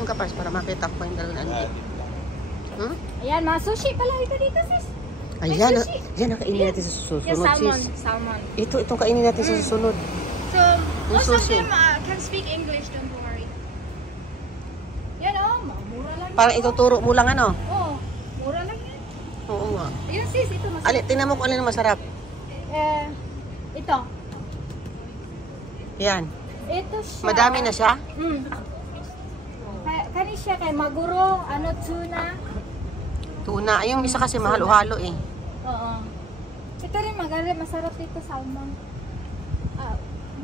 Yung kapas para makita ko yung dalawang andi. Hmm? Ayan, mga sushi pala ito dito, sis. Ayan, yan ang kainin natin sa susunod, Yes, salmon. sis. Salmon. Itong kainin natin sa susunod. So, most of sushi. them can speak English, don't worry. Yan mura lang. Parang ituturo mo lang ano? Oo, mura lang yan. Oo nga. Ayun sis, ito masarap. Tingnan mo kung alin ang masarap. Ito. Yan. Ito siya. Madami na siya? Kani siya kay maguro, tuna. Tuna. Yung isa kasi mahalo-halo eh. Oo. Ito rin masarap dito, salmon.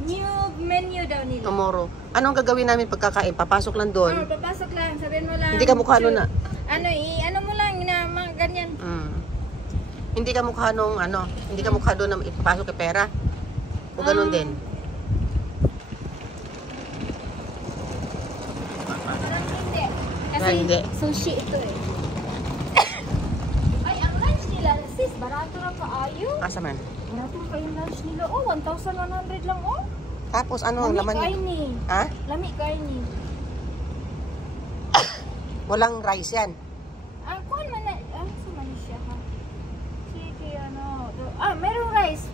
New menu daw nila. Tomorrow. Anong gagawin namin pagkakain? Papasok lang doon? Papasok lang. Sabihin mo lang. Hindi ka mukha nun na? Ano mo lang na mga ganyan. Hindi ka mukha nung hindi ka mukha doon na ipapasok kay pera? O ganun din? Hindi. Kasi Hindi. sushi ito eh. Ay, ang lunch nila, sis, barato lang kaayo. Asa man? Barato lang kayo lunch nila. 1,100 lang Tapos ano ang laman? Lami kain ni. Ha? Lami kain ni. Walang rice yan. Kuhan man na. Sa Malaysia ha. Sige, merong rice.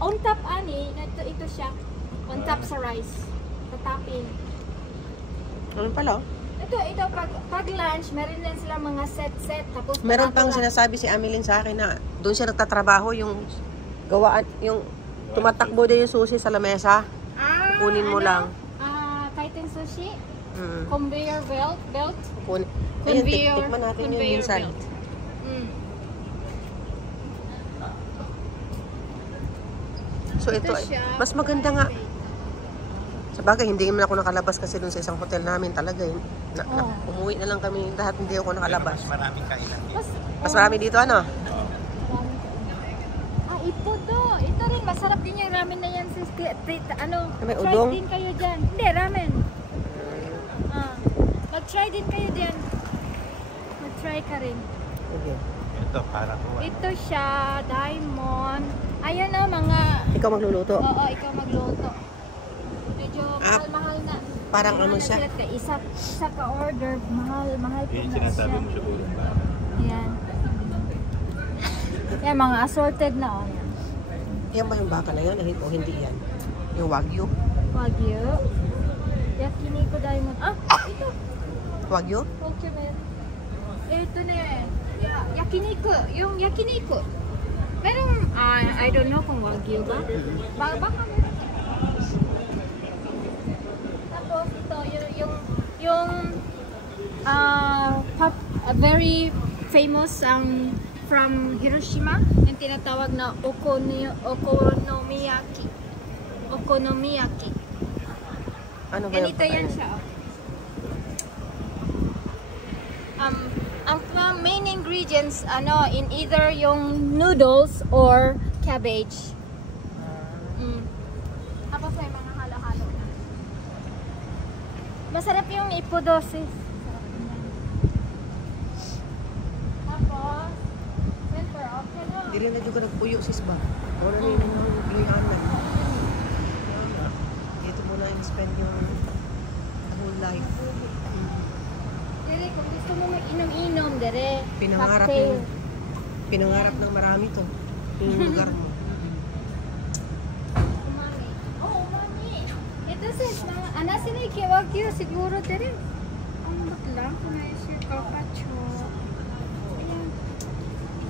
On top ito siya. On top sa rice. Sa topping. Ano pala? Ito pag lunch, meron din sila mga set. Tapos Meron pang sinasabi si Ameline sa akin na doon siya nagtatrabaho yung gawaan, yung tumatakbo din yung sushi sa lamesa. Kunin mo lang. Kaiten sushi. Conveyor belt. Ayun, tikman natin yun minsan. So ito mas maganda nga. Sa bagay, hindi naman ako nakalabas kasi dun sa isang hotel namin talaga yun. Umuwi na lang kami lahat, hindi ako nakalabas. Mas maraming kainan dito. Mas marami dito ano? Ito to. Ito rin, masarap din yung ramen na yan. May udong? Try din kayo dyan. Hindi, ramen. Mag-try din kayo dyan. Mag-try ka rin. Okay. Ito, parang Ito siya, diamond. Ayun mga... Ikaw magluluto? Oo, ikaw magluto. Medyo mahal-mahal na. Parang ano siya? Isa ka order, mahal po yung na sinasabi siya. mo siguro. Ayan. Yan, mga assorted na Yan ba yung baka na yan? O hindi yan? Yung wagyu? Wagyu. Yakiniku diamond. Ito. Wagyu? Okay, man. Ito na yan. Yakiniku. Yung yakiniku. Merong, I don't know kung wagyu ba? Baka meron. Tapos ito, yung very famous from Hiroshima, yung tinatawag na okonomiyaki. Okonomiyaki. Ano ba Ganito yan siya. Ang main ingredients in either yung noodles or cabbage. Tapos may mga halo-halo na. Masarap yung ipodosis. Tapos center okay na. Di rin na juga nagpuyo sis ba? Wala na yun yung giyanan. Dito mo na in-spend yung whole life. Dire, kung gusto mo mag-inom-inom, dire. Pinangarap ng marami to. Yung lugar mo. Umami. Umami. Ito sis, anasinay kiwagyo siguro dire. Ang lang, kung na yung carpaccio. Ayan.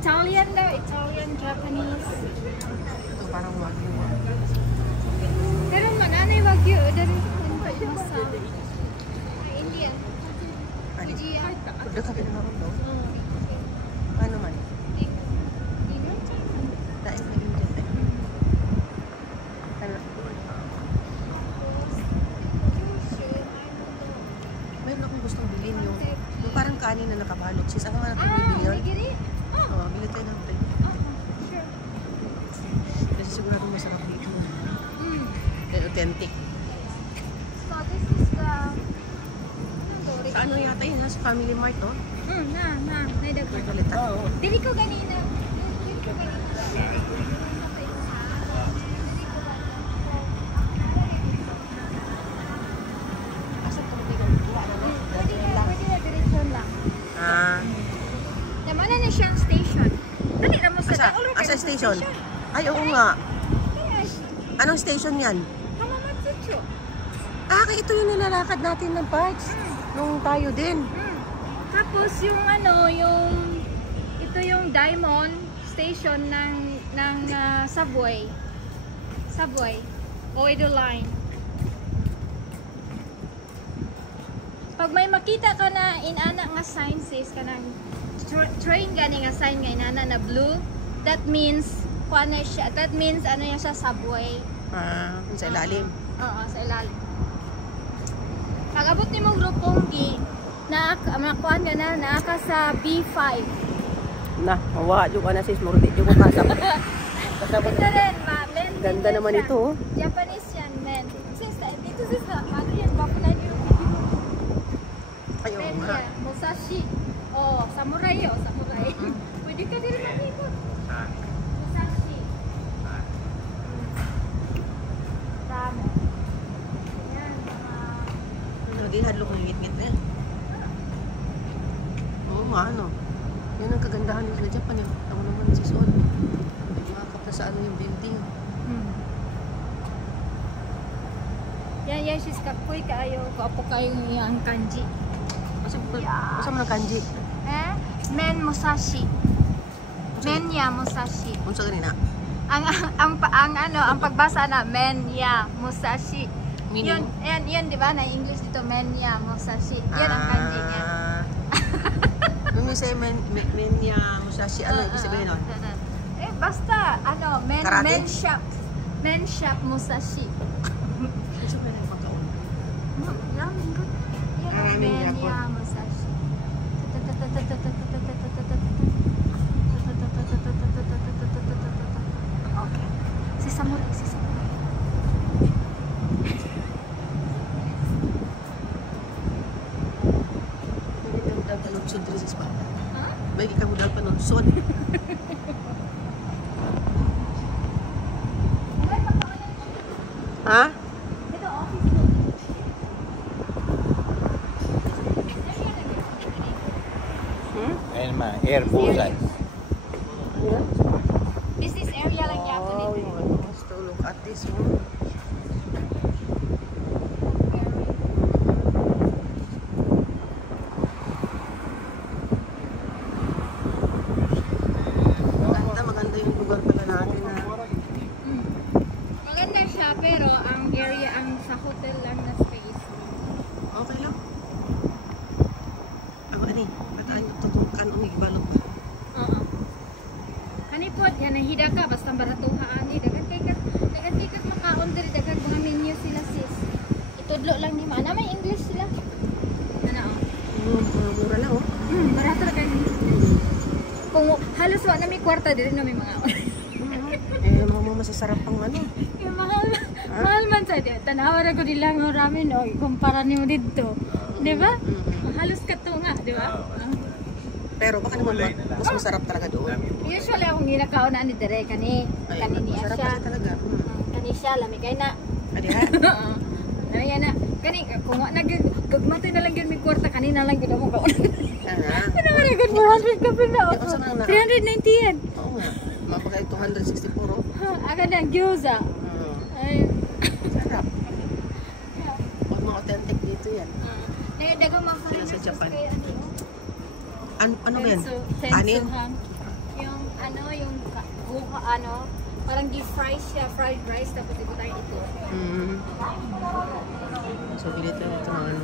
Italian daw, Italian, Japanese. Ito parang wagyu. Pero mananay wagyo, dari sa Indian. Fujian. Dekat din naman to. Ano man? Dahil sa Indian tayo. Mayroon akong gustong bilhin yung parang kanin na nakabalot. Sis, ano man natin bibili yun? Nigiri? Oo, bili tayo ng tayo. Sure. Kasi sigurado masarap dito. Kaya authentic. So this is the... Sa ano yata yun ha? Sa Family Mart, no? Naidagdag. Palitan. Dili ko ganina. Asa ito mo tayo? Wala naman. Pwede na. station? Ay, oo nga. Anong station yan? Hamamatsucho. Kaya ito yung nilalakad natin ng parts. Nung tayo din. Tapos yung ito yung Diamond Station ng subway. Subway. Oedo Line. Pag may makita ka na inana nga sign says ka ng train gani nga sign nga inana na blue, that means kuan na siya. That means ano yan siya, subway. Sa ilalim. Oo, sa ilalim. Pag abot ni mo Roppongi, kuan ka na, naaka sa B5. Na, mawa yung na sis, murdi yung kasap. Kasabot. Ito rin, men. Ganda naman ito. Oh. Japanese yan, men. Dito sis, ano yan, bako na yung video. Ay, oo Men nga. yan, Musashi. Oh, samurai oh, samurai. Pwede ka din mag-ikot. Musashi. Dami. Yan, Di hadlok ng ngit-ngit na yan. Oo nga, ano. Yan ang kagandahan nila sa Japan. Ako naman si Sol. Makakap na sa ano yung building. Yan, she's kapoy kaayo. Kapo kayo yung kanji. Masa mo ng kanji? Men Musashi. Men ya Musashi. Unsa ganina? Ang pagbasa na Men ya Musashi. Meaning? Yan, di ba? Na English dito, Men ya Musashi. Yan ang kanji niya. Nung may say men ya Musashi, ano ibig sabihin nun? Basta, Karate? Men shop Musashi. Unsa ba yung pagkaon? Ramen good. Ramen Men Japan. ya Musashi. Okay. Si Samurai. Panunsod rin sa bata. Ha? May ikaw daw panunsod. Ha? Ito, office mo. Ayun ma, air busan. Business area lang yato Oh, dito. yung ano, to look at this one. Maganda yung lugar pala natin na. Maganda siya, pero ang area, ang sa hotel lang na space. Okay lang. Ako ani, pataan yung tutukan o ibalog ba? Oo. Kanipod, yan nahida ka, basta baratuhaan eh. Dagan kay kat makaon diri, dagan mga menu sila sis. Itudlo lang ni Mana, may English sila. Ano Mura lang oh. barato lang kay. Kung halos wa na may kwarta diri na may mga Mga masasarap pang ano. yung mahal man sa diyan. Tanawa ra ko nila ng ramen o ikumpara nimo dito. Di ba? Halos katunga, di ba? Pero baka naman mas masarap talaga doon. Usually akong ginakaon na ni Dere kani niya Masarap siya. kasi talaga. Kani siya lami kay na. Adi ha? Ano na. Kani kung gagmatay na lang gyud mi kwarta kanina lang gyud mo kaon. Ano ra gud 400 ka pila. 390 yan. Oo nga. Mapagay 264 oh. Aga na gyoza. Ay. Sarap. Huwag mga authentic dito yan. Dagang mga Sila sa foreigners Japan. kay Ano ba yan? Tensu, Kanin? yung parang deep fry siya, fried rice tapos ito tayo ito. So, bili tayo ito ng ano.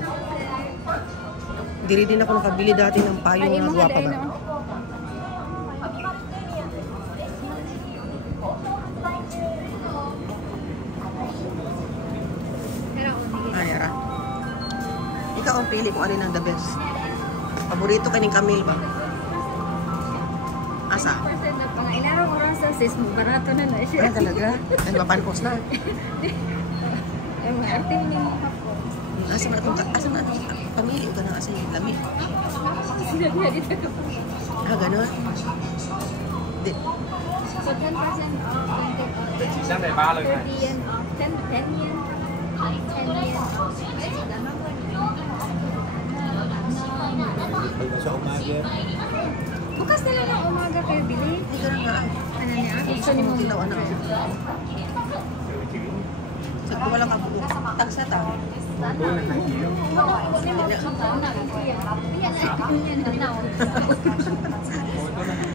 Diri din ako nakabili dati ng payong na guwapa ba? Ay, ara. Ikaw ang pili kung alin ang the best. Paborito ka ng Camille ba? Asa? Mga inaraw oras sa sis mo, barato na na siya. Ay, talaga? Ay, mapankos na. Ay, mga arte ni mo hapon. Asa na itong pamili o ka na asa yung lami? Sinabi dito ko. Ganon? Di. So 10% off, 20 Saan may bahala na? 30 yen off, 10 yen. 10 yen off. Pag sa umaga, Bukas na lang ng umaga kayo bili. Hindi ganun nga. Ano niya? Gusto mo dilaw, ano? Sige, walang ako. Tagsa ta.